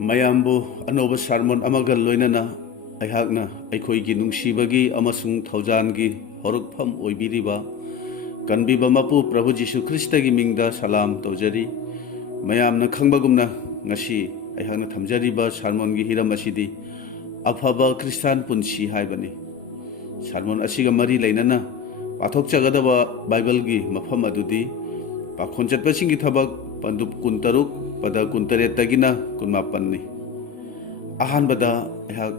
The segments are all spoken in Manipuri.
ꯃꯌꯥꯝꯕꯨ ꯑꯅꯧꯕ ꯁꯥꯔꯃꯣꯟ ꯑꯃꯒ ꯂꯣꯏꯅꯅ ꯑꯩꯍꯥꯛꯅ ꯑꯩꯈꯣꯏꯒꯤ ꯅꯨꯡꯁꯤꯕꯒꯤ ꯑꯃꯁꯨꯡ ꯊꯧꯖꯥꯟꯒꯤ ꯍꯧꯔꯛꯐꯝ ꯑꯣꯏꯕꯤꯔꯤꯕ ꯀꯟꯕꯤꯕ ꯃꯄꯨ ꯄ꯭ꯔꯚꯨ ꯖꯤꯁꯨ ꯈ꯭ꯔꯤꯁꯇꯒꯤ ꯃꯤꯡꯗ ꯁꯂꯥꯝ ꯇꯧꯖꯔꯤ꯫ ꯃꯌꯥꯝꯅ ꯈꯪꯕꯒꯨꯝꯅ ꯉꯁꯤ ꯑꯩꯍꯥꯛꯅ ꯊꯝꯖꯔꯤꯕ ꯁꯥꯔꯃꯣꯟꯒꯤ ꯍꯤꯔꯝ ꯑꯁꯤꯗꯤ ꯑꯐꯕ ꯈ꯭ꯔꯤꯁꯇꯥꯟ ꯄꯨꯟꯁꯤ ꯍꯥꯏꯕꯅꯤ꯫ ꯁꯥꯔꯃꯣꯟ ꯑꯁꯤꯒ ꯃꯔꯤ ꯂꯩꯅꯅ ꯄꯥꯊꯣꯛꯆꯒꯗꯕ ꯕꯥꯏꯕꯜꯒꯤ ꯃꯐꯝ ꯑꯗꯨꯗꯤ ꯄꯥꯈꯣꯟ ꯆꯠꯄꯁꯤꯡꯒꯤ ꯊꯕꯛ ꯄꯟꯗꯨꯞ 13 ꯄꯗ 18ꯇꯒꯤꯅ 19ꯅꯤ꯫ ꯑꯍꯥꯟꯕꯗ ꯑꯩꯍꯥꯛ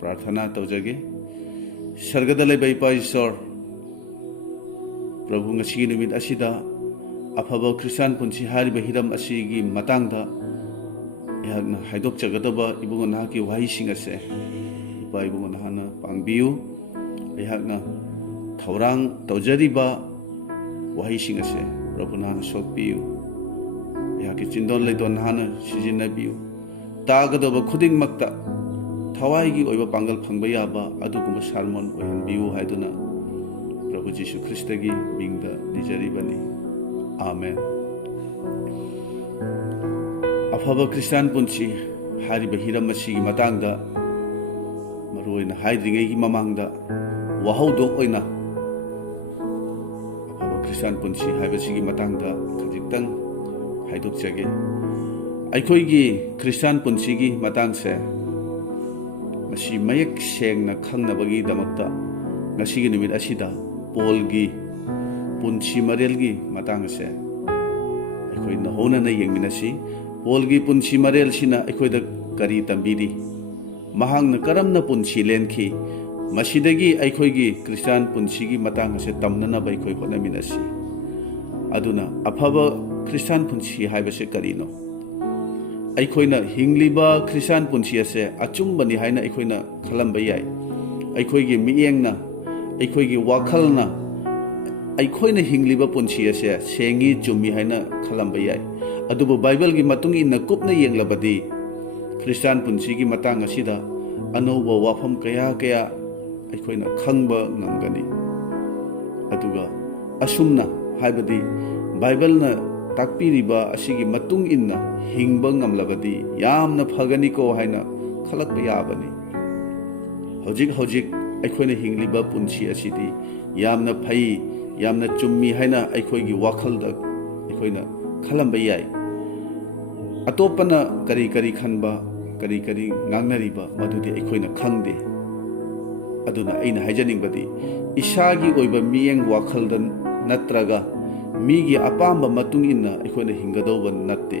ꯄ꯭ꯔꯥꯔꯊꯅꯥ ꯇꯧꯖꯒꯦ꯫ ꯁꯔꯒꯗ ꯂꯩꯕ ꯏꯄꯥ ꯏꯁꯣꯔ ꯄ꯭ꯔꯚꯨ, ꯉꯁꯤꯒꯤ ꯅꯨꯃꯤꯠ ꯑꯁꯤꯗ ꯑꯐꯕ ꯈ꯭ꯔꯤꯁꯇꯥꯟ ꯄꯨꯟꯁꯤ ꯍꯥꯏꯔꯤꯕ ꯍꯤꯔꯝ ꯑꯁꯤꯒꯤ ꯃꯇꯥꯡꯗ ꯑꯩꯍꯥꯛꯅ ꯍꯥꯏꯗꯣꯛꯆꯒꯗꯕ ꯏꯕꯨꯡꯉꯣ ꯅꯍꯥꯛꯀꯤ ꯋꯥꯍꯩꯁꯤꯡ ꯑꯁꯦ ꯏꯄꯥ ꯏꯕꯨꯡꯉꯣ ꯅꯍꯥꯛꯅ ꯄꯥꯡꯕꯤꯌꯨ꯫ ꯑꯩꯍꯥꯛꯅ ꯊꯧꯔꯥꯡ ꯇꯧꯖꯔꯤꯕ ꯋꯥꯍꯩꯁꯤꯡ ꯑꯁꯦ ꯄ꯭ꯔꯚꯨ ꯅꯍꯥꯛꯅ ꯁꯣꯛꯄꯤꯌꯨ꯫ ꯑꯩꯍꯥꯛꯀꯤ ꯆꯤꯟꯗꯣꯟ ꯂꯩꯇꯣꯟ ꯅꯍꯥꯛꯅ ꯁꯤꯖꯤꯟꯅꯕꯤꯌꯨ꯫ ꯇꯥꯒꯗꯕ ꯈꯨꯗꯤꯡꯃꯛꯇ ꯊꯋꯥꯏꯒꯤ ꯑꯣꯏꯕ ꯄꯥꯡꯒꯜ ꯐꯪꯕ ꯌꯥꯕ ꯑꯗꯨꯒꯨꯝꯕ ꯁꯥꯔꯃꯣꯟ ꯑꯣꯏꯍꯟꯕꯤꯌꯨ ꯍꯥꯏꯗꯨꯅ ꯄ꯭ꯔꯚꯨ ꯖꯤꯁꯨ ꯈ꯭ꯔꯤꯁꯇꯒꯤ ꯃꯤꯡꯗ ꯅꯤꯖꯔꯤꯕꯅꯤ꯫ ꯑꯥꯃꯦꯟ꯫ ꯑꯐꯕ ꯈ꯭ꯔꯤꯁꯇꯥꯟ ꯄꯨꯟꯁꯤ ꯍꯥꯏꯔꯤꯕ ꯍꯤꯔꯝ ꯑꯁꯤꯒꯤ ꯃꯇꯥꯡꯗ ꯃꯔꯨꯑꯣꯏꯅ ꯍꯥꯏꯗ꯭ꯔꯤꯉꯩꯒꯤ ꯃꯃꯥꯡꯗ ꯋꯥꯍꯧꯗꯣꯛ ꯑꯣꯏꯅ ꯑꯐꯕ ꯈ꯭ꯔꯤꯁꯇꯥꯟ ꯄꯨꯟꯁꯤ ꯍꯥꯏꯕꯁꯤꯒꯤ ꯃꯇꯥꯡꯗ ꯈꯖꯤꯛꯇꯪ ꯍꯥꯏꯗꯣꯛꯆꯒꯦ꯫ ꯑꯩꯈꯣꯏꯒꯤ ꯈ꯭ꯔꯤꯁꯇꯥꯟ ꯄꯨꯟꯁꯤꯒꯤ ꯃꯇꯥꯡꯁꯦ ꯃꯁꯤ ꯃꯌꯦꯛ ꯁꯦꯡꯅ ꯈꯪꯅꯕꯒꯤꯗꯃꯛꯇ ꯉꯁꯤꯒꯤ ꯅꯨꯃꯤꯠ ꯑꯁꯤꯗ ꯄꯣꯜꯒꯤ ꯄꯨꯟꯁꯤ ꯃꯔꯦꯜꯒꯤ ꯃꯇꯥꯡ ꯑꯁꯦ ꯑꯩꯈꯣꯏ ꯅꯧꯍꯧꯅꯅ ꯌꯦꯡꯃꯤꯟꯅꯁꯤ꯫ ꯄꯣꯜꯒꯤ ꯄꯨꯟꯁꯤ ꯃꯔꯦꯜꯁꯤꯅ ꯑꯩꯈꯣꯏꯗ ꯀꯔꯤ ꯇꯝꯕꯤꯔꯤ? ꯃꯍꯥꯛꯅ ꯀꯔꯝꯅ ꯄꯨꯟꯁꯤ ꯂꯦꯟꯈꯤ? ꯃꯁꯤꯗꯒꯤ ꯑꯩꯈꯣꯏꯒꯤ ꯈ꯭ꯔꯤꯁꯇꯥꯟ ꯄꯨꯟꯁꯤꯒꯤ ꯃꯇꯥꯡ ꯑꯁꯦ ꯇꯝꯅꯅꯕ ꯑꯩꯈꯣই ꯍꯣꯠꯅꯃꯤꯟꯅꯁꯤ꯫ ꯑꯗꯨꯅ ꯑꯐꯕ ꯈ꯭ꯔꯤꯁꯇꯥꯟ ꯄꯨꯟꯁꯤ ꯍꯥꯏꯕꯁꯦ ꯀꯔꯤꯅꯣ? ꯑꯩꯈꯣꯏꯅ ꯍꯤꯡꯂꯤꯕ ꯈ꯭ꯔꯤꯁꯇꯥꯟ ꯄꯨꯟꯁꯤ ꯑꯁꯦ ꯑꯆꯨꯝꯕꯅꯤ ꯍꯥꯏꯅ ꯑꯩꯈꯣꯏꯅ ꯈꯜꯂꯝꯕ ꯌꯥꯏ꯫ ꯑꯩꯈꯣꯏꯒꯤ ꯃꯤꯠꯌꯦꯡꯅ, ꯑꯩꯈꯣꯏꯒꯤ ꯋꯥꯈꯜꯅ ꯑꯩꯈꯣꯏꯅ ꯍꯤꯡꯂꯤꯕ ꯄꯨꯟꯁꯤ ꯑꯁꯦ ꯁꯦꯡꯉꯤ, ꯆꯨꯝꯃꯤ ꯍꯥꯏꯅ ꯈꯜꯂꯝꯕ ꯌꯥꯏ꯫ ꯑꯗꯨꯕꯨ ꯕꯥꯏꯕꯜꯒꯤ ꯃꯇꯨꯡ ꯏꯟꯅ ꯀꯨꯞꯅ ꯌꯦꯡꯂꯕꯗꯤ ꯈ꯭ꯔꯤꯁꯇꯥꯟ ꯄꯨꯟꯁꯤꯒꯤ ꯃꯇꯥꯡ ꯑꯁꯤꯗ ꯑꯅꯧꯕ ꯋꯥꯐꯝ ꯀꯌꯥ ꯑꯩꯈꯣꯏꯅ ꯈꯪꯕ ꯉꯝꯒꯅꯤ꯫ ꯑꯗꯨꯒ ꯑꯁꯨꯝꯅ ꯍꯥꯏꯕꯗꯤ ꯕꯥꯏꯕꯜꯅ ꯇꯥꯛꯄꯤꯔꯤꯕ ꯑꯁꯤꯒꯤ ꯃꯇꯨꯡ ꯏꯟꯅ ꯍꯤꯡꯕ ꯉꯝꯂꯕꯗꯤ ꯌꯥꯝꯅ ꯐꯒꯅꯤꯀꯣ ꯍꯥꯏꯅ ꯈꯜꯂꯛꯄ ꯌꯥꯕꯅꯤ꯫ ꯍꯧꯖꯤꯛ ꯑꯩꯈꯣꯏꯅ ꯍꯤꯡꯂꯤꯕ ꯄꯨꯟꯁꯤ ꯑꯁꯤꯗꯤ ꯌꯥꯝꯅ ꯐꯩ, ꯌꯥꯝꯅ ꯆꯨꯝꯃꯤ ꯍꯥꯏꯅ ꯑꯩꯈꯣꯏꯒꯤ ꯋꯥꯈꯜꯗ ꯑꯩꯈꯣꯏꯅ ꯈꯜꯂꯝꯕ ꯌꯥꯏ꯫ ꯑꯇꯣꯞꯄꯅ ꯀꯔꯤ ꯈꯟꯕ, ꯀꯔꯤ ꯉꯥꯡꯅꯔꯤꯕ ꯃꯗꯨꯗꯤ ꯑꯩꯈꯣꯏꯅ ꯈꯪꯗꯦ꯫ ꯑꯗꯨꯅ ꯑꯩꯅ ꯍꯥꯏꯖꯅꯤꯡꯕꯗꯤ ꯏꯁꯥꯒꯤ ꯑꯣꯏꯕ ꯃꯤꯠꯌꯦꯡ ꯋꯥꯈꯜꯗ ꯅꯠꯇ꯭ꯔꯒ ꯃꯤꯒꯤ ꯑꯄꯥꯝꯕ ꯃꯇꯨꯡ ꯏꯟꯅ ꯑꯩꯈꯣꯏꯅ ꯍꯤꯡꯒꯗꯧꯕ ꯅꯠꯇꯦ꯫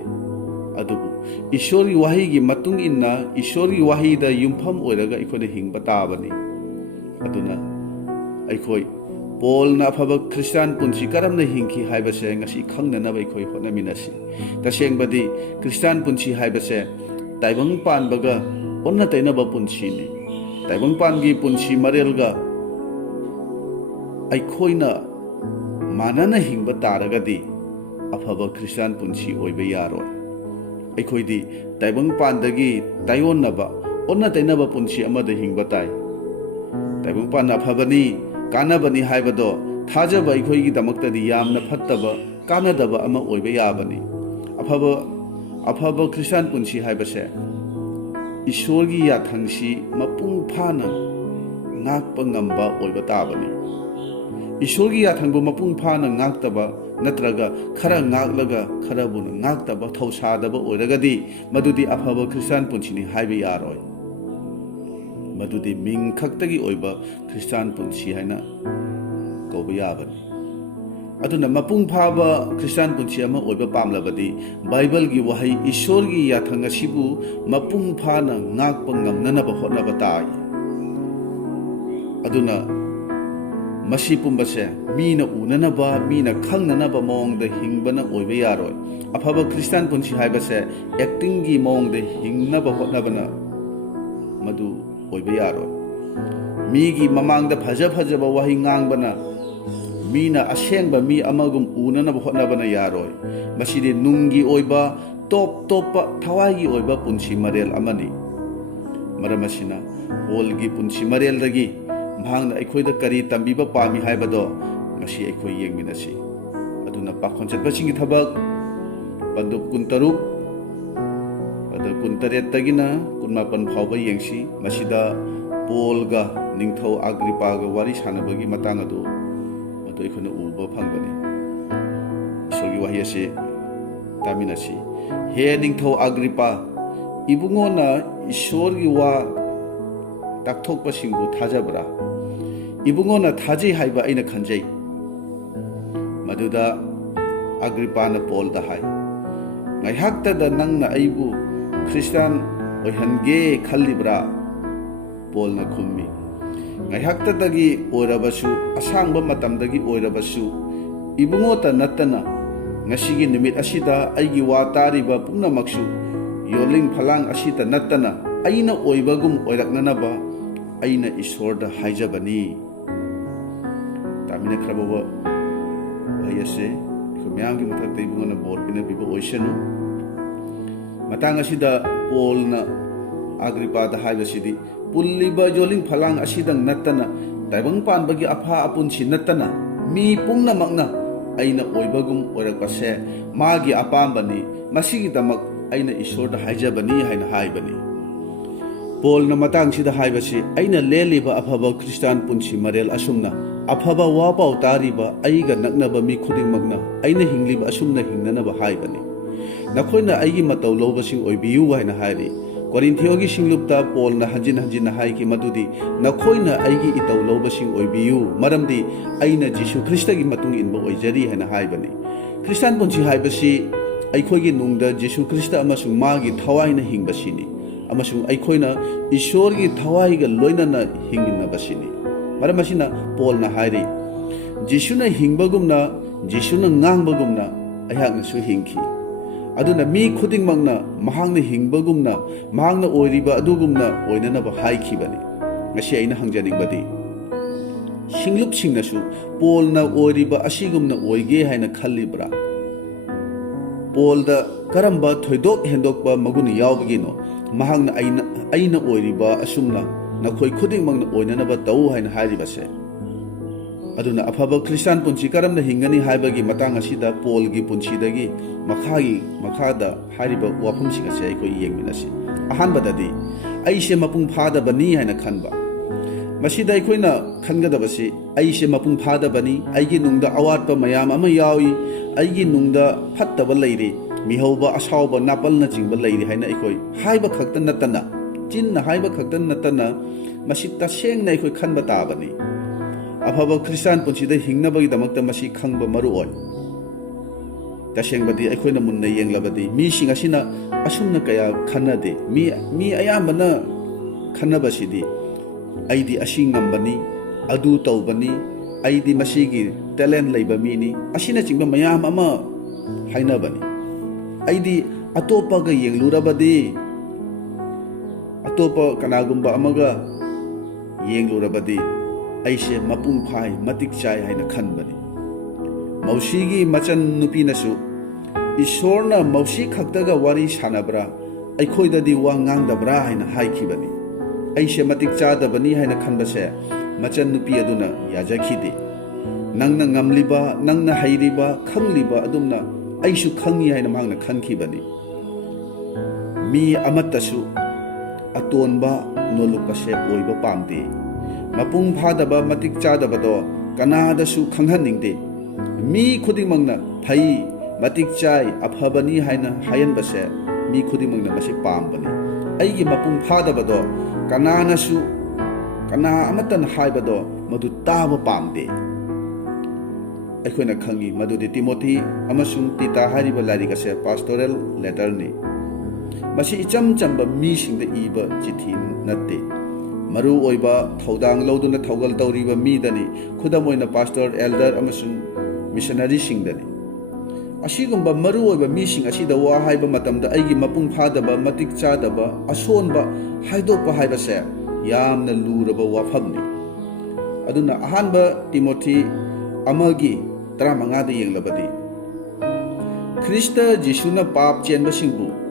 ꯑꯗꯨꯕꯨ ꯏꯁꯣꯔꯒꯤ ꯋꯥꯍꯩꯒꯤ ꯃꯇꯨꯡ ꯏꯟꯅ, ꯏꯁꯣꯔꯒꯤ ꯋꯥꯍꯩꯗ ꯌꯨꯝꯐꯝ ꯑꯣꯏꯔꯒ ꯑꯩꯈꯣꯏꯅ ꯍꯤꯡꯕ ꯇꯥꯕꯅꯤ꯫ ꯑꯗꯨꯅ ꯑꯩꯈꯣꯏ ꯄꯣꯜꯅ ꯑꯐꯕ ꯈ꯭ꯔꯤꯁꯇꯥꯟ ꯄꯨꯟꯁꯤ ꯀꯔꯝꯅ ꯍꯤꯡꯈꯤ ꯍꯥꯏꯕꯁꯦ ꯉꯁꯤ ꯈꯪꯅꯅꯕ ꯑꯩꯈꯣꯏ ꯍꯣꯠꯅꯃꯤꯟꯅꯁꯤ꯫ ꯇꯁꯦꯡꯕꯗꯤ ꯈ꯭ꯔꯤꯁꯇꯥꯟ ꯄꯨꯟꯁꯤ ꯍꯥꯏꯕꯁꯦ ꯇꯥꯏꯕꯪ ꯄꯥꯟꯕꯒ ꯑꯣꯟꯅ ꯇꯩꯅꯕ ꯄꯨꯟꯁꯤꯅꯤ꯫ ꯇꯥꯏꯕꯪꯄꯥꯟꯒꯤ ꯄꯨꯟꯁꯤ ꯃꯔꯦꯜꯒ ꯑꯩꯈꯣꯏꯅ ꯃꯥꯟꯅꯅ ꯍꯤꯡꯕ ꯇꯥꯔꯒꯗꯤ ꯑꯐꯕ ꯈ꯭ꯔꯤꯁꯇꯥꯟ ꯄꯨꯟꯁꯤ ꯑꯣꯏꯕ ꯌꯥꯔꯣꯏ꯫ ꯑꯩꯈꯣꯏꯗꯤ ꯇꯥꯏꯕꯪꯄꯥꯟꯗꯒꯤ ꯇꯥꯏꯑꯣꯟꯅꯕ, ꯑꯣꯟꯅ ꯇꯩꯅꯕ ꯄꯨꯟꯁꯤ ꯑꯃꯗ ꯍꯤꯡꯕ ꯇꯥꯏ꯫ ꯇꯥꯏꯕꯪꯄꯥꯟꯅ ꯑꯐꯕꯅꯤ, ꯀꯥꯟꯅꯕꯅꯤ ꯍꯥꯏꯕꯗꯣ ꯊꯥꯖꯕ ꯑꯩꯈꯣꯏꯒꯤꯗꯃꯛꯇꯗꯤ ꯌꯥꯝꯅ ꯐꯠꯇꯕ, ꯀꯥꯟꯅꯗꯕ ꯑꯃ ꯑꯣꯏꯕ ꯌꯥꯕꯅꯤ꯫ ꯑꯐꯕ ꯈ꯭ꯔꯤꯁꯇꯥꯟ ꯄꯨꯟꯁꯤ ꯍꯥꯏꯕꯁꯦ ꯏꯁꯣꯔꯒꯤ ꯌꯥꯊꯪꯁꯤ ꯃꯄꯨꯡ ꯐꯥꯅ ꯉꯥꯛꯄ ꯉꯝꯕ ꯑꯣꯏꯕ ꯇꯥꯕꯅꯤ꯫ ꯏꯁꯣꯔꯒꯤ ꯌꯥꯊꯪꯕꯨ ꯃꯄꯨꯡ ꯐꯥꯅ ꯉꯥꯛꯇꯕ ꯅꯠꯇ꯭ꯔꯒ ꯈꯔ ꯉꯥꯛꯂꯒ ꯈꯔꯕꯨꯅ ꯉꯥꯛꯇꯕ, ꯊꯧꯁꯥꯗꯕ ꯑꯣꯏꯔꯒꯗꯤ ꯃꯗꯨꯗꯤ ꯑꯐꯕ ꯈ꯭ꯔꯤꯁꯇꯥꯟ ꯄꯨꯟꯁꯤꯅꯤ ꯍꯥꯏꯕ ꯌꯥꯔꯣꯏ꯫ ꯃꯗꯨꯗꯤ ꯃꯤꯡ ꯈꯛꯇꯒꯤ ꯑꯣꯏꯕ ꯈ꯭ꯔꯤꯁꯇꯥꯟ ꯄꯨꯟꯁꯤ ꯍꯥꯏꯅ ꯀꯧꯕ ꯌꯥꯕꯅꯤ꯫ ꯑꯗꯨꯅ ꯃꯄꯨꯡ ꯐꯥꯕ ꯈ꯭ꯔꯤꯁꯇꯥꯟ ꯄꯨꯟꯁꯤ ꯑꯃ ꯑꯣꯏꯕ ꯄꯥꯝꯂꯕꯗꯤ ꯕꯥꯏꯕꯜꯒꯤ ꯋꯥꯍꯩ, ꯏꯁꯣꯔꯒꯤ ꯌꯥꯊꯪ ꯑꯁꯤꯕꯨ ꯃꯄꯨꯡ ꯐꯥꯅ ꯉꯥꯛꯄ ꯉꯝꯅꯅꯕ ꯍꯣꯠꯅꯕ ꯇꯥꯏ꯫ ꯑꯗꯨꯅ ꯃꯁꯤ ꯄꯨꯝꯕꯁꯦ ꯃꯤꯅ ꯎꯅꯅꯕ, ꯃꯤꯅ ꯈꯪꯅꯅꯕ ꯃꯑꯣꯡꯗ ꯍꯤꯡꯕꯅ ꯑꯣꯏꯕ ꯌꯥꯔꯣꯏ꯫ ꯑꯐꯕ ꯈ꯭ꯔꯤꯁꯇꯥꯟ ꯄꯨꯟꯁꯤ ꯍꯥꯏꯕꯁꯦ ꯑꯦꯛꯇꯤꯡꯒꯤ ꯃꯑꯣꯡꯗ ꯍꯤꯡꯅꯕ ꯍꯣꯠꯅꯕꯅ ꯃꯗꯨ ꯑꯣꯏꯕ ꯌꯥꯔꯣꯏ꯫ ꯃꯤꯒꯤ ꯃꯃꯥꯡꯗ ꯐꯖꯕ ꯋꯥꯍꯩ ꯉꯥꯡꯕꯅ ꯃꯤꯅ ꯑꯁꯦꯡꯕ ꯃꯤ ꯑꯃꯒꯨꯝ ꯎꯅꯅꯕ ꯍꯣꯠꯅꯕꯅ ꯌꯥꯔꯣꯏ꯫ ꯃꯁꯤꯗꯤ ꯅꯨꯡꯒꯤ ꯑꯣꯏꯕ ꯇꯣꯞꯄ ꯊꯋꯥꯏꯒꯤ ꯑꯣꯏꯕ ꯄꯨꯟꯁꯤ ꯃꯔꯦꯜ ꯑꯃꯅꯤ꯫ ꯃꯔꯝ ꯑꯁꯤꯅ ꯄꯣꯜꯒꯤ ꯄꯨꯟꯁꯤ ꯃꯔꯦꯜꯗꯒꯤ ꯃꯍꯥꯛꯅ ꯑꯩꯈꯣꯏꯗ ꯀꯔꯤ ꯇꯝꯕꯤꯕ ꯄꯥꯝꯃꯤ ꯍꯥꯏꯕꯗꯣ ꯉꯁꯤ ꯑꯩꯈꯣꯏ ꯌꯦꯡꯃꯤꯟꯅꯁꯤ꯫ ꯑꯗꯨꯅ ꯄꯥꯈꯣꯟ ꯆꯠꯄꯁꯤꯡꯒꯤ ꯊꯕꯛ ꯄꯟꯗꯨꯞ 13 कुंतरेतगिना कुनमापन फावबा येंगसी मसिदा पोलगा निंगथौ अग्रिपागा वारी सानबगी मतंग अदु मतो इखोना उबा फंगबनी इसोरगी वाही असे तामिनासी हे निंगथौ अग्रिपा इबुंगोना इसोरगी वा ताकथोकपसिंगबु थाजबरा इबुंगोना थाजै हाइबा अइना खंजै मदुदा अग्रिपाना पोलदा हाय ngaihaktada nangna aibu Christian oihange khallibra polna khummi ngaihaktada oirabasu asangba matamdagi oirabasu ibungota natana ngasigi nimit asida aigi wa tariba pumnamaksu yoling phalang asita natana aina oibagum oiraknanaba aina isorda haijabani tamina khrababa ayase khumyangi mathakta ibungona bol pina bibo oisanu matang asida polna agripada haibasidi pulliba joling phalang asidang natana taibang panbagi apha apunsi natana mi pungna magna aina oibagum oirakpase magi apambani masigi damak aina isorda haijabani haina haibani polna matang sida haibasi aina leliba aphaba Christian punsi marel asumna अफबा वा पाउ तारिबा आइगा नकनबा मी खुदिंग मगना आइना हिंगलिबा असुमना हिंगननबा हाइबनी नखोइना आइगी मतौ लौबसिंग ओइबियु हाइना हाइरि कोरिन्थियोगी सिंगलुपता पोलना हजिन हजिन हाइकी मदुदी नखोइना आइगी इतौ लौबसिंग ओइबियु मरमदी आइना जीसु ख्रिस्टगी मतुंग इनबा ओइजरी हाइना हाइबनी क्रिस्टियन पुंसी हाइबसी आइखोइगी नुंगदा जीसु ख्रिस्ट अमसुंग मागी थवाइना हिंगबसिनी अमसुंग आइखोइना ईश्वरगी थवाइगा लोइनना हिंगिनबसिनी मरम असिना पोलना हाइरि जीसुना हिंगबगुमना जीसुना ngangbagumna ayaknasu hingki aduna mi khudingmangna mahangna hingbagumna mahangna oiriba adugumna oinanaba haikibani ngasi aina hangjaningbadi singlupsingnasu polna oiriba asigumna oige haina khallibra polda karamba thoidok hendokba magun yawbagino mahangna aina oiriba asumna nakhoi khudingmangna oinanaba tau haina hairibase aduna afaba Christian punchi karamna hingani haibagi matang asida polgi punchidagi makhada hariba wafamsing ase ai koi yengminasi ahanbadadi aise mapung phada bani haina khanba masida aikoina khangadabasi aise mapung phada bani aigi nungda awatpa mayam ama yawi aigi nungda phattaba leiri mihauba asauba napalna jingba leiri haina aikoi haiba khaktan natana chinna haiba khaktan natana masita sengna aikoi khanba tabani afaba Christian punchida hingnabagi damakta masi khangba maruoi tashengbadi aikoina munna yenglabadi mi singasina asumna kaya khanade mi ayambana khanabasidi aidi asingambani adu tawbani aidi masigi talent leiba mini asina chingba mayam ama hainabani aidi atopaga yenglurabadi atopa kanagumba amaga yenglurabadi aise mapung phai matik chai haina khanbani mausigi machan nupi nasu ishorna mausi khaktaga wari sanabra aikhoidadi wa ngangdabra haina haikibani aise matik chadabani haina khanbase machan nupi aduna yajakhidi nangna ngamliba nangna hairiba khangliba adumna aisu khangi haina mangna khankibani mi amatasu atonba nolukase oiba pamde mapung phadaba matik chadabado kanadasu khanghaningde mi khudimangna phai matik chai aphabani haina hayanbase mi khudimangna masi pambani aigi mapung phadabado kananasu kana amatan haibado madu taba pamde aikoina khangi madudi Timothy amasung Tita hariba larigase pastoral letter ni masi icham chamba mi singda iba chithi natte maru oiba thodang loduna thogal tawriba mi dani khudamoina pastor elder amasung missionary singdani asigumba maru oiba mi sing asida wa haiba matamda aigi mapung phadaba matik chadaba asonba haidokpa haibase yamna luraba wafamni aduna ahanba Timothy amagi 35 da yenglabadi Krista Jisuna pap chenba singbu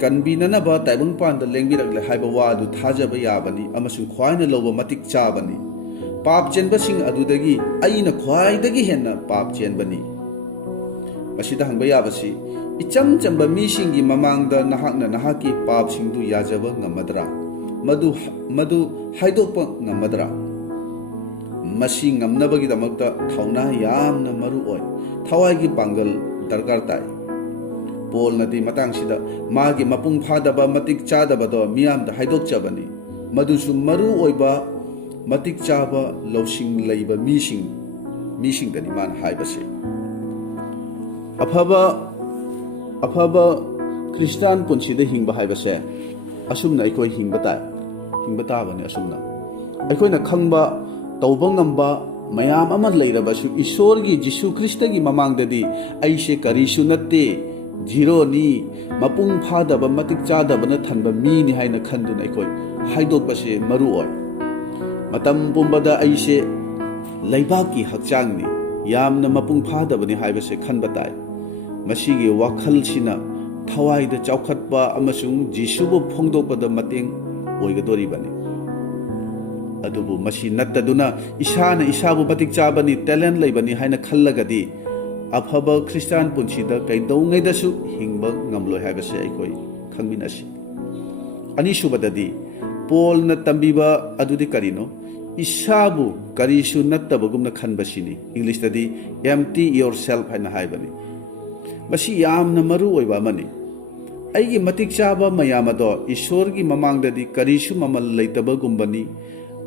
kanbinanaba taibang panda lengbirakle haiba wadu thajaba yabani amasung khwaina loba matik chabani pap chenba sing adudagi aina khwaidagi henna pap chenbani masida hangba yabasi इचम Chamba मीसिंगी ममांगदा नहाकना नहाकी पापसिंगदु याजबा ngmadra मदु हाइदोकपा ngmadra Masih ngamnabagi damakta thauna yamna maru oi thawai gi pangal darkar tai Paul nadi matang sida magi mapung phadaba matik chadaba do miyam da haidok chabani madusu maru oiba matik chaba losing leiba mising dani man haibase afaba Christian punsida hingba haibase asumna ikoi hingba ta bani asumna aikoina khangba tawba ngamba mayam ama leirabasu isorgi Jisu Kristagi mamangdadi aise karisu natte zero ni mapung phadaba matik chadabana thanba mi ni haina khanduna ikoi haidokpase maru oi matam pumbada aise laibaki hakchang ni yamna mapung phadabani haibase khanba tai masigi wakhal sina thawai da chaukhatpa amasung Jisubu phongdokpada mateng oigadori bani adubu masi nattaduna isana isabu matik chabani talent leibani haina khallagadi afaba Christian punsida kaidongai dasu hingba ngamloi haibase aikoi khangminasi ani subadadi Paul na tambiba adudi karino isabu karisu nattabagumna khanbasini English tadi empty yourself haina haibani masi yamna maru oiba mani aigi matik chaba mayamado ishorgi mamangdadi karisu mamal leitabagumbani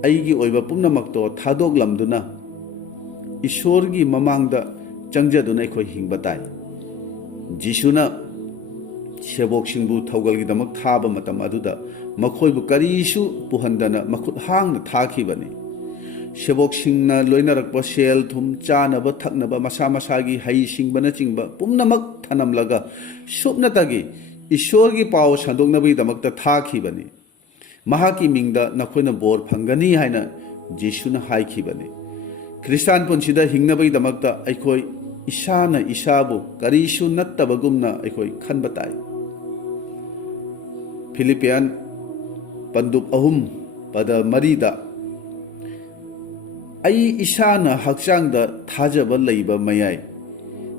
aigi oiba pumnamakto thadok lamduna ishorgi mamangda changjaduna ekhoi hingba tai Jisuna sebok singbu thaugalgi damak thaba matam aduda makhoibu karisu puhandana makhut hangna thakibani sebok singna loinarakpa sel thum chanaba thaknaba masa masagi hai singbana chingba pumnamak thanamlaga supnatagi ishorgi paw sandoknabi damakta thakibani mahaki mingda nakhoina bor phangani haina Jisuna haikibani Christian punsida hingnabai damakta aikoi isana isabu karisu nattabagumna aikoi khanba tai Philippian panduk ahum pada marida ai isana hakchangda thajaba leiba mayai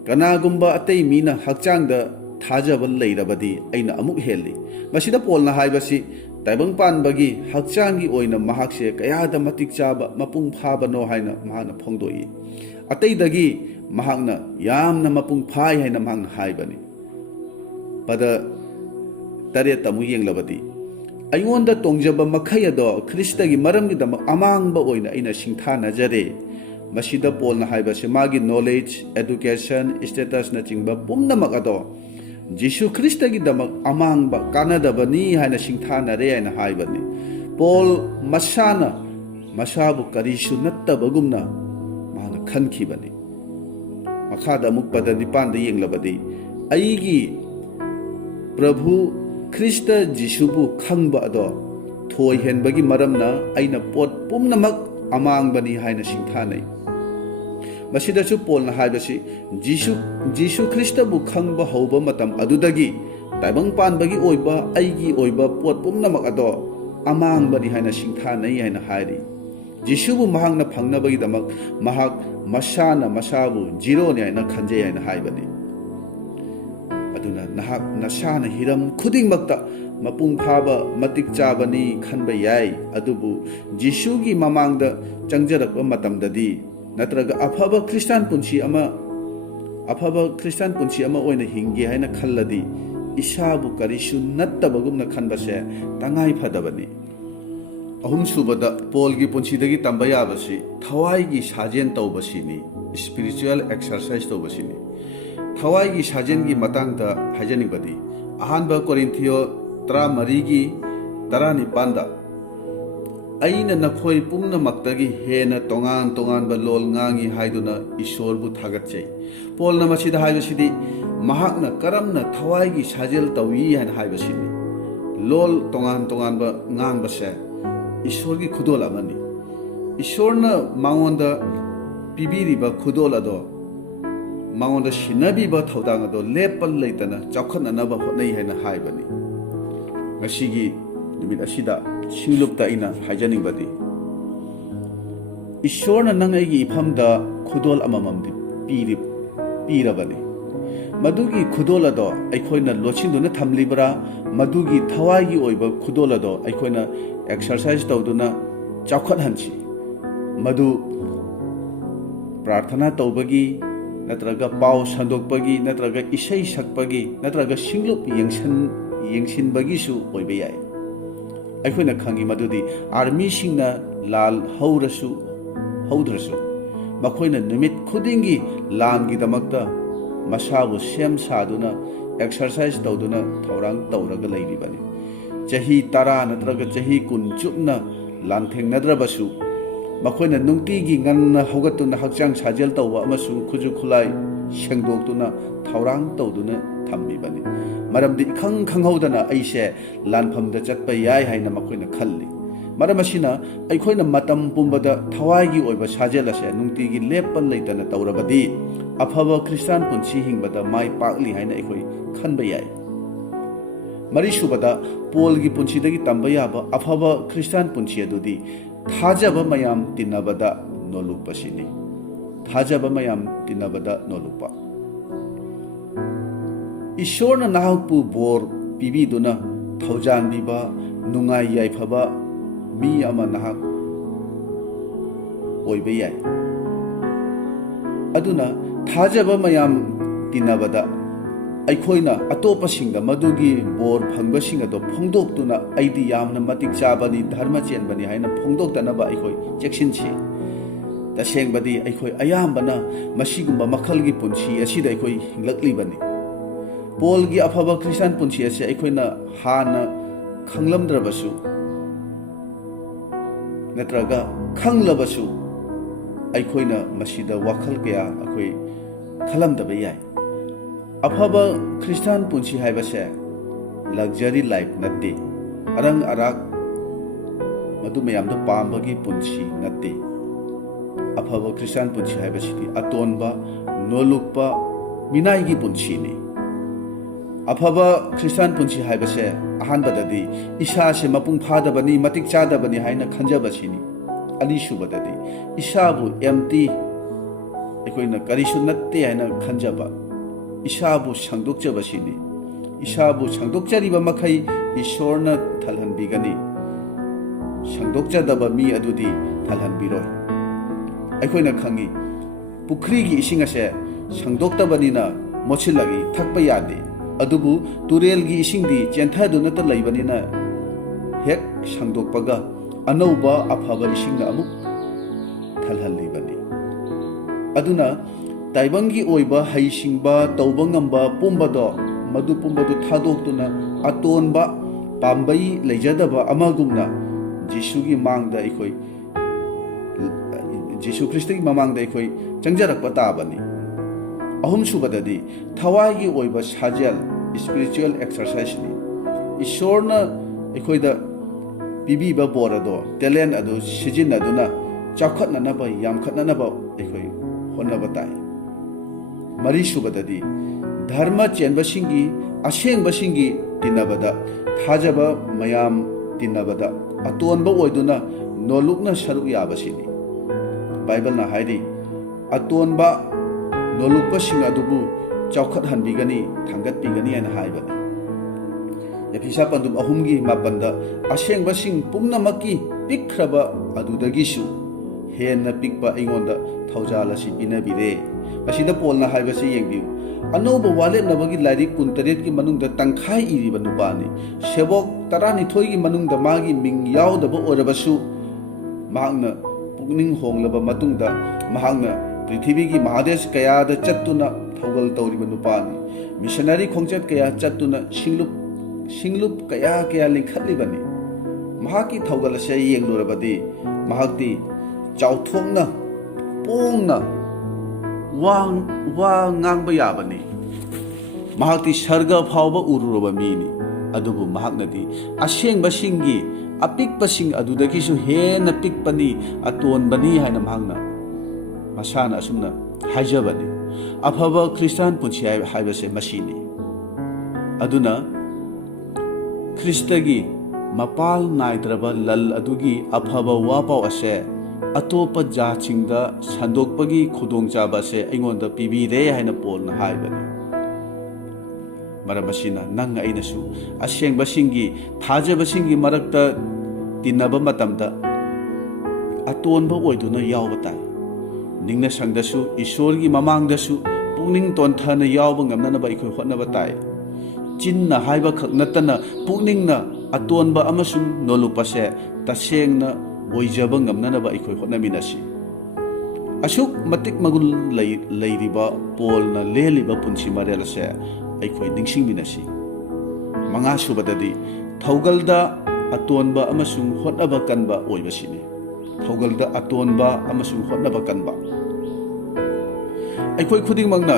kanagumba atei mina hakchangda thajaba leirabadi aina amuk helli masida polna haibasi taibang panbagi hakchangi oina mahakse kayada matik chaba mapung phabano haina mahana phongdoi atei dagi mahakna yamna mapung phai haina mahang haibani pada tare tamu yenglabadi ayonda tongjaba makhaya do Kristagi maramgi dam amangba oina ina singtha najare masida polna haibase magi knowledge education status na chingba pumna magado Jisu Kristagi damak amangba kanadabani haina singthanare haina haibani Paul masana masabu karisu nattabagumna mahana khankibani makhada mukpada nipanda yenglabadi aigi Prabhu Krista Jisubu khangba ado thoi henbagi maramna aina pot pumnamak amangbani haina singthanai masidachu polna haibasi Jisu Krista bu khangba hoba matam adudagi taibang panbagi oiba aigi oiba pot pumnamak ado amangbani haina singthanai haina hairi Jisubu mahangna phangnabagi damak mahak masana masabu zero ni haina khanje haina haibani aduna nahak nasana hiram khudingmakta mapung phaba matik chabani khanba yai adubu Jisugi mamangda changjarakpa matamdadi natraga afaba Christian punchi ama oina hinge haina khalladi isabu karisu nattabagumna khanbase tangai phadabani ahum subada Paul gi punchidagi tamba yabasi thawai gi sajen tawbasini spiritual exercise tawbasini thawai gi sajen gi matangda hajanibadi ahanba Korinthio 13 gi 19 da aina nakhoi pumnamakdagi hena tongan ba lol ngangi haiduna isorbu thagatchei Paul na masida haibasidi mahakna karamna thawai gi sajel tawi han haibasini lol tongan ba ngang base isorgi khudol amani isorna mangonda pibiri ba khudol ado mangonda shinabi ba thodang ado lepal leitana chakhan anaba honai haina haibani ngasigi nimit asida singlupta ina hajaning badi ishorna nangai gi ifamda khudol amamamdi pirabani मदुगी खुदोल अदो अखोइना लोचिंदुना थमलिबरा मदुगी थवाइगी ओइबा खुदोल अदो अखोइना एक्सरसाइज तौदुना चाउखतहनसी मदु प्रार्थना तौबगी नत्रगा पाव संदोकपगी नत्रगा इसै सकपगी नत्रगा सिंगलुप येंसिनबगीसु ओइबा याय अखोइना खंगी मदुदी आर्मी सिंगना लाल हौरसु हौद्रसु मखोइना निमित खुदिंगी लांगी दमकता मसाबु सेम सादुना एक्सरसाइज तौदुना थौरांग तौरगा लैरिबनी चही 10 नत्रगा चही 20 चुपना लांथेंगनद्रबसु मखोइना नुंगतीगी ngana हौगतुना हक्चांग साजेल तौबा अमसुंग खुजु खुलाई सेंगदोक्तुना थौरांग तौदुना थम्बिबनी मरमदि खंग खंगौदना अइसे लानफमदा चटपा याय हाइना मखोइना खल्ली मरम असिना अखोइना मतम पुंबदा थवाइगी ओइबा साजेल असे नुंगतीगी लेपन लेतना तौरबदी अफबा क्रिस्टियन पुंसी हिंगबदा माइ पाकली हाइना अखोइ खनबा याय मरीसुबदा पोलगी पुंसीदगी तंबा याबा अफबा क्रिस्टियन पुंसी अदुदी थाजब मयाम तिन्नबदा नोलुपसिनी थाजब मयाम तिन्नबदा नोलुपा ईश्वरना नाहकपु बोर पिबिदुना थौजानबिबा नुंगाई याइफबा मी अमा नाहक ओइबा याय अदुना थाजब मयाम तिन्नबदा अखोइना अतोपसिंगदा मदुगी बोर फंगबसिंग अदो फोंदोक्तुना अइदी यामना मतिक चाबनी धर्म चेनबनी हाइना फोंदोक्तनबा अखोइ चेक्सिनछि तसेंगबदी अखोइ अयामबना मसिगुंबा मखलगी पुंसी असिदा अखोइ हिंगलक्लिबनी पोलगी अफबा क्रिस्टियन पुंसी असे अखोइना हाना खंगलमद्रबसु नत्रगा खंगलबसु अखोइना मसिदा वखल कया अखोइ खलमदबा याय अफबा क्रिस्टियन पुंसी हाइबसे लग्जरी लाइफ नत्ते अरंग अराक मदु मयामदा पामबगी पुंसी नत्ते अफबा क्रिस्टियन पुंसी हाइबसिदी अतोनबा नोलुकपा मिनाइगी पुंसीनी अफबा क्रिस्टियन पुंसी हाइबसे अहानबददी इसासे मपुंग फादबनी मतिक चादबनी हाइना खंजबसिनी अनिसुबददी इसाबु एम्टी अखोइना करिसु नत्ते हाइना खंजबा इसाबु संदोक्चबसिनी इसाबु संदोक्चरिबा मखै ईश्वरना थलहनबिगनी संदोक्चदबा मी अदुदी थलहनबिरोय अखोइना खंगी पुखरीगी इसिंग असे संदोक्तबनिना मोचिलगी थकपा यादे अदुबु तुरेलगी इसिंगदी चेंथादुनता लैबनिना हेक संदोक्पगा अनौबा अफबा इसिंगना अमुक थलहनलिबनी अदुना ताइबंगी ओइबा हैसिंगबा तौबंगंबा पुंबदो मदु पुंबदु थादोक्तुना अतोनबा पाम्बई लेजदबा अमगुमना जिसुगी मांगदा अखोइ जिसु ख्रिस्टगी ममांगदा अखोइ चंगजरकपा ताबनी अहुम सुबददी थवाइगी ओइबा साजेल स्पिरिचुअल एक्सरसाइजनी ईश्वरना अखोइदा पिबीबा बोरदो टैलेंट अदु सिजिनदुना चाखतननबा यामखतननबा अखोइ होनबा ताई मरीसुबददी धर्म चेनबसिंगी असेंबसिंगी तिन्नबदा थाजबा मयाम तिन्नबदा अतोनबा ओइदुना नोलुकना सरुक याबसिनी बाइबलना हाइदि अतोनबा नोलुकपसिंग अदुबु चौखत हनबिगनी थांगतपिगनी हाइना हाइबनी यफिसा पंदुम अहुमगी मापंदा असेंबसिंग पुमनमकी पिखरबा अदुदगिसु हेन पिकपा अइंगोंदा थौजालसी पिनबिरे मसीदा पोलना हाइबसे येंबिउ अनौब वालेट नबगी लाइरिक 19 की मनुंगदा तंखाई इरिबा नुपानी सेबोक 12 की मनुंगदा मागी मिंग यावदबा ओरबसु महांगना पुगनिंग होंगलबा मतुंगदा महांगना पृथ्वी की महादेश कयादा चत्तुना थौगल तौरिबा नुपानी मिशनरी खोंचत कया चत्तुना सिंगलुप कया लिंखतलिबनी महाकी थौगल से येंगलुरबदी महाक्ति चाउथोंगना पोंगना वा ngang याबनी महाक्ति सर्ग फावबा उरुरबा मीनी अदुबु महाक्नदी असेंबसिंगी अपिकपसिंग अदुदगिसु हेन पिकपनी अतोनबनी हाइना महाक्ना मसाना असुमना हाइजबनी अफबा क्रिस्टियन पुंसी हाइबसे मसीनी अदुना ख्रिस्टगी मपाल नाइद्रबा लल अदुगी अफबा वापाव असे अतोप जाचिंगदा संदोकपगी खुदोंचाबा से अइंगोंदा पिबिरे हाइना पोलना हाइबनी मरम असिना नंग अइनसु असेंबसिंगी थाजबसिंगी मरक्ता तिन्नब मतमदा अतोनब ओइदुना यावब ताई निंगना संगदसु ईश्वरगी ममांगदसु पुनिंग तोंथना यावब ngamnanaba इखोय होटनबा ताई चिन्ना हाइबा खक नतना पुनिंगना अतोनब अमसुंग नोलुपसे तसेंगना ओइजब ngamnanaba इखोय होटनमिनासी अशुक मतिक मगुल लैरिबा पोलना लेलिबा पुंसी मरेलसे अखोई निंगसिंगमिनासी मंगा सुबददी थौगलदा अतोनबा अमसुंग होटनबा कनबा ओइबसिनी थौगलदा अतोनबा अमसुंग होटनबा कनबा अखोई खुदिंगमंगना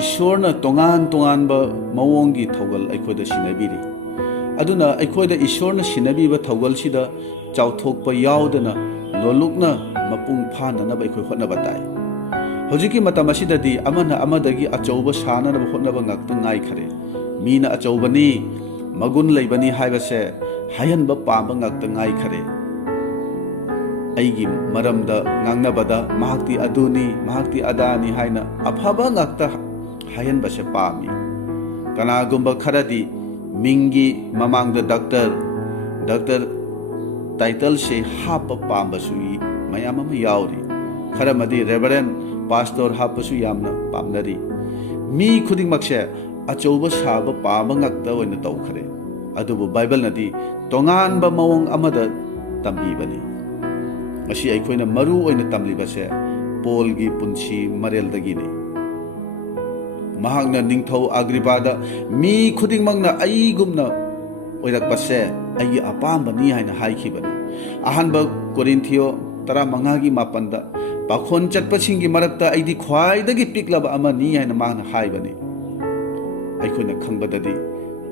ईश्वरना तोंगान तोंगानबा मवोंगी थौगल अखोइदा सिनाबिरी अदुना अखोइदा ईश्वरना सिनाबिबा थौगलसिदा चाउथोकपा यावदना लोलुकना मपुंग फाननबा अखोइ होटनबा ताई हौजिकी मतम असिददी अमना अमदगी अचौबा साननबा होटनबा ngakta ngai khare मीना अचौबनी मगुन लैबनी हाइबसे हायनबा पांबा ngakta ngai khare अइगी मरमदा ngangnabada mahakti aduni mahakti adani haina अफबा ngakta हायनबसे पामी कनागुंबा खरदी मिंगी ममांगदा डॉक्टर टाइटल से हाप पांबसुई मयाम अमा यावरी खरमदी रेवरेंड पास्टर हापसु यामना पामनरी मी खुदिंगमक्से अचौब साब पाब ngakta ओइना तौखरे अदुबु बाइबल नदी तोंगानबा मवोंग अमदा तंबीबनी असी अखोइना मरु ओइना तमलिबसे पोलगी पुंसी मरेलदगिनी महांगना निंगथौ अग्रिपादा मी खुदिंगमंगना अइगुमना ओइरकपसे अइ अपामबनी हाइना हाइखिबनी अहनबा कोरिन्थियो 15 मापनदा पाखोन चटपसिंगी मरक्ता अइदी ख्वाइदगी पिकलब अमनी हाइना मांगना हाइबनी अइखोइना खंगबददी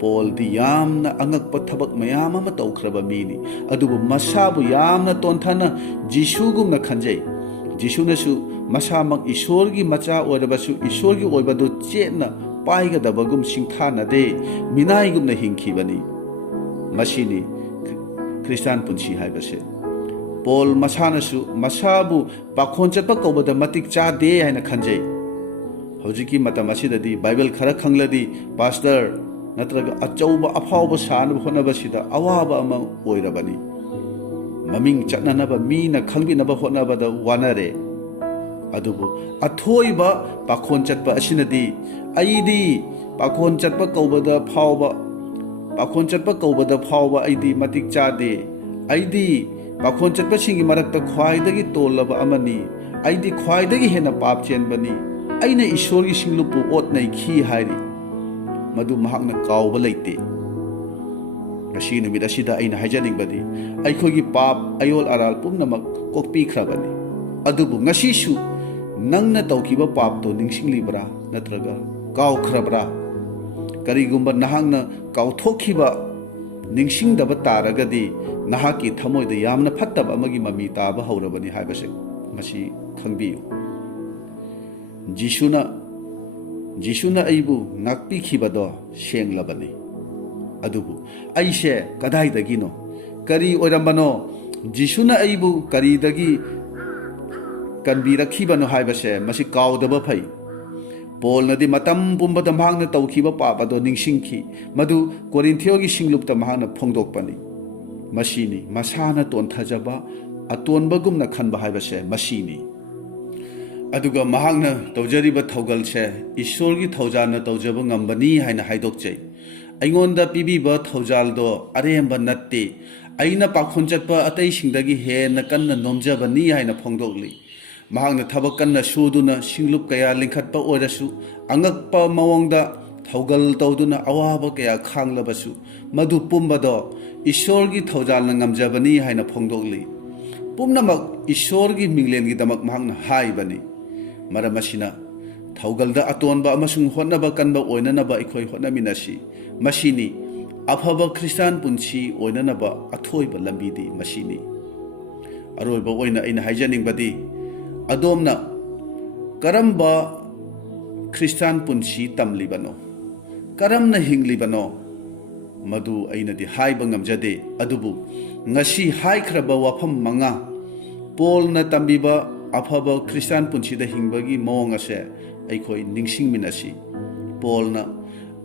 पोलदी यामना अंगकप थबक मयाम अमा तौख्रबा मीनी अदुबु मसाबु यामना तोंथना जिसुगुमना खंजै जिसुनसु मसामक ईश्वरगी मचा ओरबसु ईश्वरगी ओइबदु चेतना पाइगदबगुम सिंथानदे मिनाइगुमना हिंखिबनी मसीनी क्रिस्टियन पुंसी हाइबसे पोल मसानसु मसाबु पाखोन चटप कौबदा मतिक चादे हाइना खंजै हौजिकी मतम असिददी बाइबल खरा खंगलदी पास्टर नत्रगा अचौबा अफावबा सानब होनबसिदा अवाबा अमा ओइरबनी ममिंग चटननबा मीना खंगबिनबा होनबदा वानरे अदुबु अथोइबा पाखोन चटपा असिनदी अइदी पाखोन चटपा कौबदा फावबा पाखोन चटपा कौबदा फावबा अइदी मतिक चादे अइदी पाखोन चटपसिंगी मरक्ता ख्वाइदगी तोलबा अमनी अइदी ख्वाइदगी हेना पाप चेनबनी अइना ईश्वरगी सिंगलुपु ओतनै खी हाइरी मधु महाकना काउबा लैते ngasi numit asida aina hajaningbadi aikogi pap ayol aral pumnamak kokpikrabani adubu ngasi su nangna tawkiba pap to ningsinglibra natraga kawkhrabra karigumba nahangna kawthokhiba ningsingdaba taragadi nahaki thamoida yamna phattaba amagi mami taba haurabani haibase ngasi khangbiyu jisuna aibu ngakpikhibado senglabani अदुबु आइसे कदाइदगिनो करी ओरंबनो जिसुना आइबु करीदगी कनबिरखिबनो हाइबसे मसि काउदब फै पोल नदी मतम पुंबद मांगना तौखिबा पापदो निंगसिंखि मधु कोरिन्थियोगी सिंगलुपता मांगना फोंगदोकपनि मसिनी मसाना तोंथजबा अतोनबगुमना खनबा हाइबसे मसिनी अदुगा मांगना तौजरिबा थौगलसे ईश्वरगी थौजाना तौजब ngambani हाइना हाइदोकचै अइगोंदा पीबीबा थौजालदो अरेंबा नत्ते अइना पाखोन चटपा अतैसिंगदगी हेना कन्ना नोमजबनी हाइना फोंदोकली महांगना थबक कन्ना सुदुना सिंगलुप कया लिंखतपा ओरसु अंगकपा मवोंगदा थौगल तौदुना अवाबा कया खांगलबसु मधु पुंबदो ईश्वरगी थौजालना ngambजबनी हाइना फोंदोकली पुमनमक ईश्वरगी मिंगलेनगी दमक महांगना हाइबनी मरमसिना थौगलदा अतोनबा अमसुंग होनबा कनबा ओइननबा इखोय होनमिनासी मसीनी अफब क्रिस्टियन पुंसी ओइननबा अथोइबा लंबीदी मसीनी अरोइबा ओइना अइना हाइजनिंगबदी अदोमना करम्बा क्रिस्टियन पुंसी तमलिबनो करमना हिंगलिबनो मधु अइनदी हाइबा ngamjade अदुबु ngasi हाइख्रबा वाफम मंगा पोलना तंबीबा अफब क्रिस्टियन पुंसीदा हिंगबगी मवोंग असे अइखोय निंगसिंगमिनासी पोलना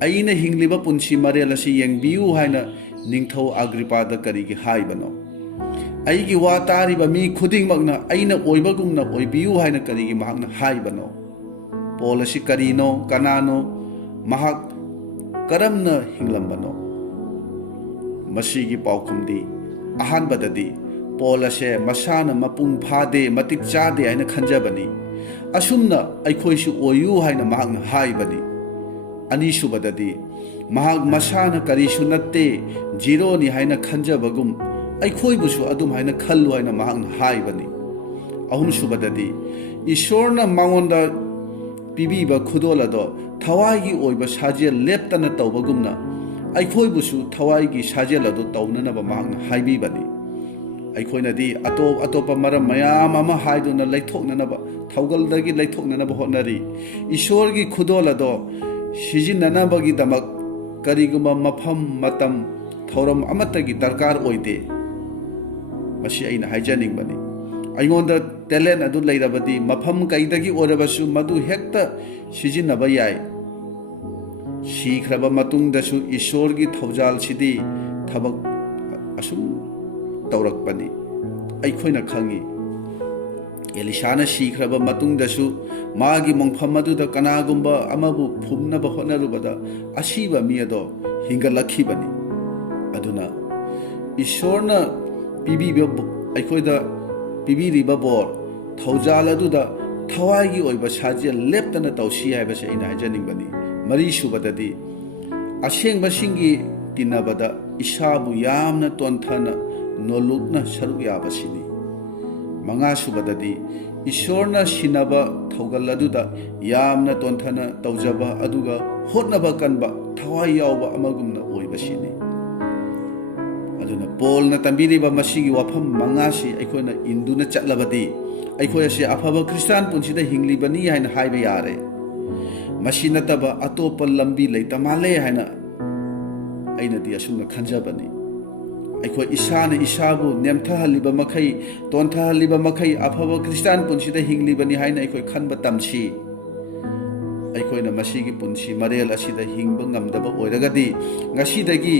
ꯑꯩꯅ ꯍꯤꯡꯂꯤꯕ ꯄꯨꯟꯁꯤ ꯃꯔꯦꯜ ꯑꯁꯤ ꯌꯦꯡꯕꯤꯌꯨ ꯍꯥꯏꯅ ꯅꯤꯡꯊꯧ ꯑꯒ꯭ꯔꯤꯄꯥꯗ ꯀꯔꯤꯒꯤ ꯍꯥꯏꯕꯅꯣ? ꯑꯩꯒꯤ ꯋꯥ ꯇꯥꯔꯤꯕ ꯃꯤ ꯈꯨꯗꯤꯡꯃꯛꯅ ꯑꯩꯅ ꯑꯣꯏꯕꯒꯨꯝꯅ ꯑꯣꯏꯕꯤꯌꯨ ꯍꯥꯏꯅ ꯀꯔꯤꯒꯤ ꯃꯍꯥꯛꯅ ꯍꯥꯏꯕꯅꯣ? ꯄꯣꯜ ꯑꯁꯤ ꯀꯔꯤꯅꯣ? ꯀꯅꯥꯅꯣ? ꯃꯍꯥꯛ ꯀꯔꯝꯅ ꯍꯤꯡꯂꯝꯕꯅꯣ? ꯃꯁꯤꯒꯤ ꯄꯥꯎꯈꯨꯝꯗꯤ ꯑꯍꯥꯟꯕꯗꯗꯤ ꯄꯣꯜ ꯑꯁꯦ ꯃꯁꯥꯅ ꯃꯄꯨꯡ ꯐꯥꯗꯦ, ꯃꯇꯤꯛ ꯆꯥꯗꯦ ꯍꯥꯏꯅ ꯈꯟꯖꯕꯅꯤ꯫ ꯑꯁꯨꯝꯅ ꯑꯩꯈꯣꯏꯁꯨ ꯑꯣꯏꯌꯨ ꯍꯥꯏꯅ ꯃꯍꯥꯛꯅ ꯍꯥꯏꯕꯅꯤ꯫ ꯑꯅꯤꯁꯨꯕꯗꯗꯤ ꯃꯍꯥꯛ ꯃꯁꯥꯅ ꯀꯔꯤꯁꯨ ꯅꯠꯇꯦ, ꯖꯤꯔꯣꯅꯤ ꯍꯥꯏꯅ ꯈꯟꯖꯕꯒꯨꯝ ꯑꯩꯈꯣꯏꯕꯨꯁꯨ ꯑꯗꯨꯝ ꯍꯥꯏꯅ ꯈꯜꯂꯨ ꯍꯥꯏꯅ ꯃꯍꯥꯛꯅ ꯍꯥꯏꯕꯅꯤ꯫ ꯑꯍꯨꯝꯁꯨꯕꯗꯗꯤ ꯏꯁꯣꯔꯅ ꯃꯉꯣꯟꯗ ꯄꯤꯕꯤꯕ ꯈꯨꯗꯣꯜ ꯑꯗꯣ ꯊꯋꯥꯏꯒꯤ ꯑꯣꯏꯕ ꯁꯥꯖꯦꯜ ꯂꯦꯞꯇꯅ ꯇꯧꯕꯒꯨꯝꯅ ꯑꯩꯈꯣꯏꯕꯨꯁꯨ ꯊꯋꯥꯏꯒꯤ ꯁꯥꯖꯦꯜ ꯑꯗꯨ ꯇꯧꯅꯅꯕ ꯃꯍꯥꯛꯅ ꯍꯥꯏꯕꯤꯕꯅꯤ꯫ ꯑꯩꯈꯣꯏꯅꯗꯤ ꯑꯇꯣꯞ ꯑꯇꯣꯞꯄ ꯃꯔꯝ ꯃꯌꯥꯝ ꯑꯃ ꯍꯥꯏꯗꯨꯅ ꯂꯩꯊꯣꯛꯅꯅꯕ, ꯊꯧꯒꯜꯗꯒꯤ ꯂꯩꯊꯣꯛꯅꯅꯕ ꯍꯣꯠꯅꯔꯤ꯫ ꯏꯁꯣꯔꯒꯤ ꯈꯨꯗꯣꯜ ꯑꯗꯣ ꯁꯤꯖꯤꯟꯅꯅꯕꯒꯤꯗꯃꯛ ꯀꯔꯤꯒꯨꯝꯕ ꯃꯐꯝ, ꯃꯇꯝ, ꯊꯧꯔꯝ ꯑꯃꯠꯇꯒꯤ ꯗꯔꯀꯥꯔ ꯑꯣꯏꯗꯦ꯫ ꯃꯁꯤ ꯑꯩꯅ ꯍꯥꯏꯖꯅꯤꯡꯕꯅꯤ꯫ ꯑꯩꯉꯣꯟꯗ ꯇꯦꯂꯦꯟ ꯑꯗꯨ ꯂꯩꯔꯕꯗꯤ ꯃꯐꯝ ꯀꯩꯗꯒꯤ ꯑꯣꯏꯔꯕꯁꯨ ꯃꯗꯨ ꯍꯦꯛꯇ ꯁꯤꯖꯤꯟꯅꯕ ꯌꯥꯏ꯫ ꯁꯤꯈ꯭ꯔꯕ ꯃꯇꯨꯡꯗꯁꯨ ꯏꯁꯣꯔꯒꯤ ꯊꯧꯖꯥꯜꯁꯤꯗꯤ ꯊꯕꯛ ꯑꯁꯨꯝ ꯇꯧꯔꯛꯄꯅꯤ꯫ ꯑꯩꯈꯣꯏꯅ ꯈꯪꯉꯤ ꯑꯦꯂꯤꯁꯥꯅ ꯁꯤꯈ꯭ꯔꯕ ꯃꯇꯨꯡꯗꯁꯨ ꯃꯥꯒꯤ ꯃꯣꯡꯐꯝ ꯑꯗꯨꯗ ꯀꯅꯥꯒꯨꯝꯕ ꯑꯃꯕꯨ ꯐꯨꯝꯅꯕ ꯍꯣꯠꯅꯔꯨꯕꯗ ꯑꯁꯤꯕ ꯃꯤ ꯑꯗꯣ ꯍꯤꯡꯒꯠꯂꯛꯈꯤꯕꯅꯤ꯫ ꯑꯗꯨꯅ ꯏꯁꯣꯔꯅ ꯑꯩꯈꯣꯏꯗ ꯄꯤꯕꯤꯔꯤꯕ ꯕꯣꯔ, ꯊꯧꯖꯥꯜ ꯑꯗꯨꯗ ꯊꯋꯥꯏꯒꯤ ꯑꯣꯏꯕ ꯁꯥꯖꯦꯜ ꯂꯦꯞꯇꯅ ꯇꯧꯁꯤ ꯍꯥꯏꯕꯁꯦ ꯑꯩꯅ ꯍꯥꯏꯖꯅꯤꯡꯕꯅꯤ꯫ ꯃꯔꯤꯁꯨꯕꯗꯗꯤ ꯑꯁꯦꯡꯕꯁꯤꯡꯒꯤ ꯇꯤꯟꯅꯕꯗ ꯏꯁꯥꯕꯨ ꯌꯥꯝꯅ ꯇꯣꯟꯊꯅ ꯅꯣꯂꯨꯛꯅ ꯁꯔꯨꯛ ꯌꯥꯕꯁꯤꯅꯤ꯫ ꯃꯉꯥꯁꯨꯕꯗꯗꯤ ꯏꯁꯣꯔꯅ ꯁꯤꯟꯅꯕ ꯊꯧꯒꯜ ꯑꯗꯨꯗ ꯌꯥꯝꯅ ꯇꯣꯟꯊꯅ ꯇꯧꯖꯕ ꯑꯗꯨꯒ ꯍꯣꯠꯅꯕ ꯀꯟꯕ, ꯊꯋꯥꯏ ꯌꯥꯎꯕ ꯑꯃꯒꯨꯝꯅ ꯑꯣꯏꯕꯁꯤꯅꯤ꯫ ꯑꯗꯨꯅ ꯄꯣꯜꯅ ꯇꯝꯕꯤꯔꯤꯕ ꯃꯁꯤꯒꯤ ꯋꯥꯐꯝ ꯃꯉꯥꯁꯤ ꯑꯩꯈꯣꯏꯅ ꯏꯟꯗꯨꯅ ꯆꯠꯂꯕꯗꯤ ꯑꯩꯈꯣꯏ ꯑꯁꯤ ꯑꯐꯕ ꯈ꯭ꯔꯤꯁꯇꯥꯟ ꯄꯨꯟꯁꯤꯗ ꯍꯤꯡꯂꯤꯕꯅꯤ ꯍꯥꯏꯅ ꯍꯥꯏꯕ ꯌꯥꯔꯦ꯫ ꯃꯁꯤ ꯅꯠꯇꯕ ꯑꯇꯣꯞꯄ ꯂꯝꯕꯤ ꯂꯩꯇ ꯃꯥꯜꯂꯦ ꯍꯥꯏꯅ ꯑꯩꯅꯗꯤ ꯑꯁꯨꯝꯅ ꯈꯟꯖꯕꯅꯤ꯫ ꯑꯩꯈꯣꯏ ꯏꯁꯥꯅ ꯏꯁꯥꯕꯨ ꯅꯦꯝꯊꯍꯜꯂꯤꯕ ꯃꯈꯩ, ꯇꯣꯟꯊꯍꯜꯂꯤꯕ ꯃꯈꯩ ꯑꯐꯕ ꯈ꯭ꯔꯤꯁꯇꯥꯟ ꯄꯨꯟꯁꯤꯗ ꯍꯤꯡꯂꯤꯕꯅꯤ ꯍꯥꯏꯅ ꯑꯩꯈꯣꯏꯈꯟꯕ ꯇꯝꯁꯤ꯫ ꯑꯩꯈꯣꯏꯅ ꯃꯁꯤꯒꯤ ꯄꯨꯟꯁꯤ ꯃꯔꯦꯜ ꯑꯁꯤꯗ ꯍꯤꯡꯕ ꯉꯝꯗꯕ ꯑꯣꯏꯔꯒꯗꯤ ꯉꯁꯤꯗꯒꯤ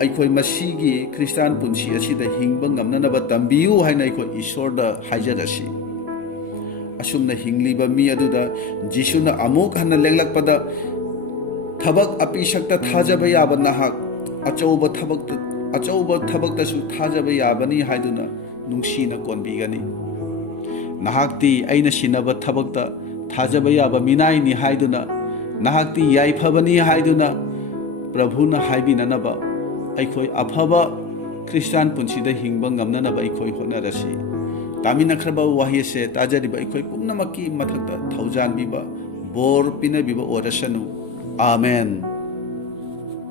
ꯑꯩꯈꯣꯏ ꯃꯁꯤꯒꯤ ꯈ꯭ꯔꯤꯁꯇꯥꯟ ꯄꯨꯟꯁꯤ ꯑꯁꯤꯗ ꯍꯤꯡꯕ ꯉꯝꯅꯅꯕ ꯇꯝꯕꯤꯌꯨ ꯍꯥꯏꯅ ꯑꯩꯈꯣই ꯏꯁꯣꯔꯗ ꯍꯥꯏꯖꯔꯁꯤ꯫ ꯑꯁꯨꯝꯅ ꯍꯤꯡꯂꯤꯕ ꯃꯤ ꯑꯗꯨꯗ ꯖꯤꯁꯨꯅ ꯑꯃꯨꯛ ꯍꯟꯅ ꯂꯦꯡꯂꯛꯄꯗ ꯊꯕꯛ ꯑꯄꯤꯁꯛꯇ ꯊꯥꯖꯕ ꯌꯥꯕ ꯅꯍꯥꯛ ꯑꯆꯧꯕ ꯊꯕꯛꯇꯁꯨ ꯊꯥꯖꯕ ꯌꯥꯕꯅꯤ ꯍꯥꯏꯗꯨꯅ ꯅꯨꯡꯁꯤꯅ ꯀꯣꯟꯕꯤꯒꯅꯤ꯫ ꯅꯍꯥꯛꯇꯤ ꯑꯩꯅ ꯁꯤꯟꯅꯕ ꯊꯕꯛꯇ ꯊꯥꯖꯕ ꯌꯥꯕ ꯃꯤꯅꯥꯏꯅꯤ ꯍꯥꯏꯗꯨꯅ, ꯅꯍꯥꯛꯇꯤ ꯌꯥꯏꯐꯕꯅꯤ ꯍꯥꯏꯗꯨꯅ ꯄ꯭ꯔꯚꯨꯅ ꯍꯥꯏꯕꯤꯅꯅꯕ ꯑꯩꯈꯣꯏ ꯑꯐꯕ ꯈ꯭ꯔꯤꯁꯇꯥꯟ ꯄꯨꯟꯁꯤꯗ ꯍꯤꯡꯕ ꯉꯝꯅꯅꯕ ꯑꯩꯈꯣꯏ ꯍꯣꯠꯅꯔꯁꯤ꯫ ꯇꯥꯃꯤꯟꯅꯈ꯭ꯔꯕ ꯋꯥꯍꯩ ꯑꯁꯦ ꯇꯥꯖꯔꯤꯕ ꯑꯩꯈꯣꯏ ꯄꯨꯝꯅꯃꯛꯀꯤ ꯃꯊꯛꯇ ꯊꯧꯖꯥꯟꯕꯤꯕ, ꯕꯣꯔ ꯄꯤꯅꯕꯤꯕ ꯑꯣꯏꯔꯁꯅꯨ꯫ आमेन।